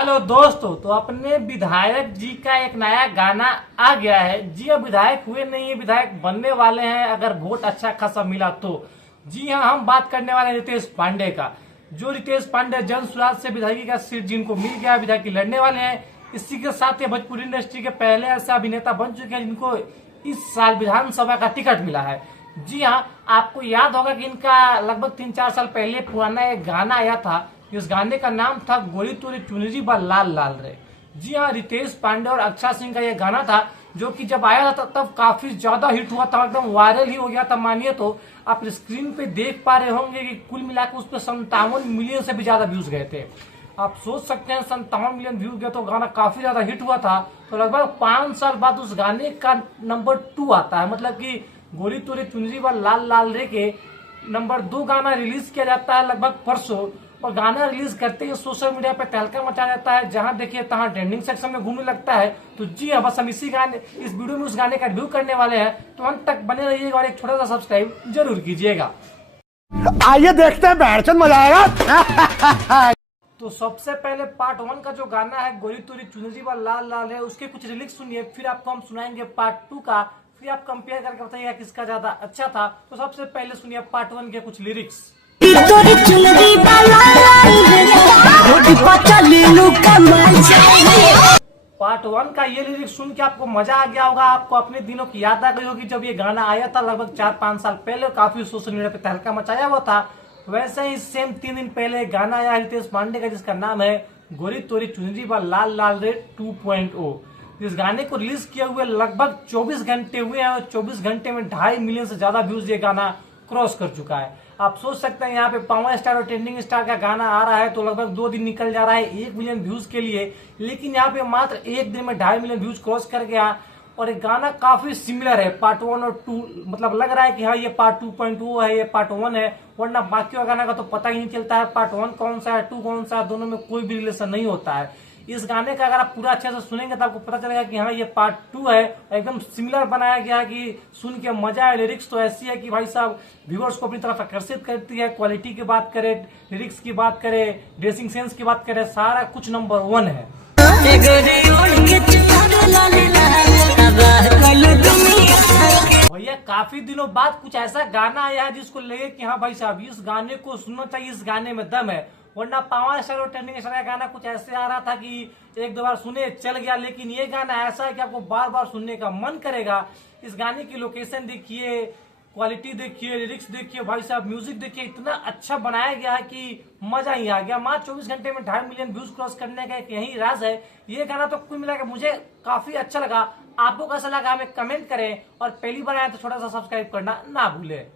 Hello दोस्तों, तो अपने विधायक जी का एक नया गाना आ गया है। जी हाँ, विधायक हुए नहीं है, विधायक बनने वाले हैं अगर वोट अच्छा खासा मिला तो। जी हाँ, हम बात करने वाले हैं रितेश पांडे का। जो रितेश पांडे जन स्वराज से विधायकी का सीट जिनको मिल गया, विधायकी लड़ने वाले हैं। इसी के साथ ये भोजपुरी इंडस्ट्री के पहले ऐसे अभिनेता बन चुके हैं जिनको इस साल विधानसभा का टिकट मिला है। जी हाँ, आपको याद होगा कि इनका लगभग 3-4 साल पहले पुराना एक गाना आया था। इस गाने का नाम था गोरी तोरी चुनरी बा लाल लाल रे। जी हाँ, रितेश पांडे और अक्षय सिंह का यह गाना था जो कि जब आया था तब काफी ज्यादा हिट हुआ था, एकदम वायरल ही हो गया था। मानिए तो आप स्क्रीन पे देख पा रहे होंगे कि कुल मिलाकर उस पर 57 मिलियन से भी ज्यादा व्यूज गए थे। आप सोच सकते हैं 57 मिलियन व्यूज गए तो गाना काफी ज्यादा हिट हुआ था। तो लगभग 5 साल बाद उस गाने का नंबर 2 आता है, मतलब कि गोरी तोरी चुनरी बा लाल लाल रे के नंबर 2 गाना रिलीज किया जाता है लगभग परसों। और गाना रिलीज करते ही सोशल मीडिया पे तहलका मचा जाता है, जहां देखिए तहां ट्रेंडिंग सेक्शन में घूमने लगता है। तो जी हाँ, बस हम इस वीडियो में उस गाने का रिव्यू करने वाले हैं, तो अंत तक बने रहिएगा और एक छोटा सा सब्सक्राइब जरूर कीजिएगा। आइए देखते हैं, बैठचंद मजा आएगा। तो सबसे पहले पार्ट 1 का जो गाना है गोरी तोरी चुनरी बा लाल लाल है, उसके कुछ लिरिक्स सुनिए, फिर आपको हम सुनाएंगे पार्ट 2 का। फिर आप कंपेयर करके बताइएगा किसका ज्यादा अच्छा था। तो सबसे पहले सुनिए पार्ट 1 के कुछ लिरिक्स। पार्ट 1 का ये लिरिक्स सुन के आपको मजा आ गया होगा, आपको अपने दिनों की याद आ गई होगी जब ये गाना आया था लगभग 4-5 साल पहले, काफी सोशल मीडिया पे तहलका मचाया हुआ था। वैसे ही सेम 3 दिन पहले गाना आया रितेश पांडे का जिसका नाम है गोरी तोरी चुनरी बा लाल लाल रे 2.0। इस गाने को रिलीज किए हुए लगभग 24 घंटे हुए हैं और 24 घंटे में 2.5 मिलियन से ज्यादा व्यूज ये गाना क्रॉस कर चुका है। आप सोच सकते हैं यहाँ पे पावर स्टार और ट्रेंडिंग स्टार का गाना आ रहा है तो लगभग 2 दिन निकल जा रहा है 1 मिलियन व्यूज के लिए, लेकिन यहाँ पे मात्र 1 दिन में 2.5 मिलियन व्यूज क्रॉस कर गया। और ये गाना काफी सिमिलर है पार्ट 1 और 2, मतलब लग रहा है कि हाँ ये पार्ट 2.0 है, ये पार्ट 1 है, वरना बाकी गाना का तो पता ही नहीं चलता है पार्ट 1 कौन सा है 2 कौन सा है, दोनों में कोई भी रिलेशन नहीं होता है। इस गाने का अगर आप पूरा अच्छे से सुनेंगे तो आपको पता चलेगा कि हाँ ये पार्ट 2 है, एकदम सिमिलर बनाया गया है कि सुन के मजा है। लिरिक्स तो ऐसी है कि भाई साहब व्यूअर्स को अपनी तरफ आकर्षित करती है। क्वालिटी की बात करें, लिरिक्स की बात करें, ड्रेसिंग सेंस की बात करें, सारा कुछ नंबर 1 है। भैया काफी दिनों बाद कुछ ऐसा गाना आया है जिसको लगे कि हाँ भाई साहब इस गाने को सुनना चाहिए, इस गाने में दम है। वरना पावर स्टार और ट्रेंडिंग स्टार का गाना कुछ ऐसे आ रहा था कि 1-2 बार सुने चल गया, लेकिन ये गाना ऐसा है कि आपको बार बार सुनने का मन करेगा। इस गाने की लोकेशन देखिए, क्वालिटी देखिए, लिरिक्स देखिए, भाई साहब म्यूजिक देखिए, इतना अच्छा बनाया गया है कि मजा ही आ गया। मात्र 24 घंटे में 2.5 मिलियन व्यूज क्रॉस करने का एक यही राज है। ये गाना तो कुल मिलाकर मुझे काफी अच्छा लगा। आपको कैसा लगा हमें कमेंट करें और पहली बार आए तो छोटा सा सब्सक्राइब करना ना भूले।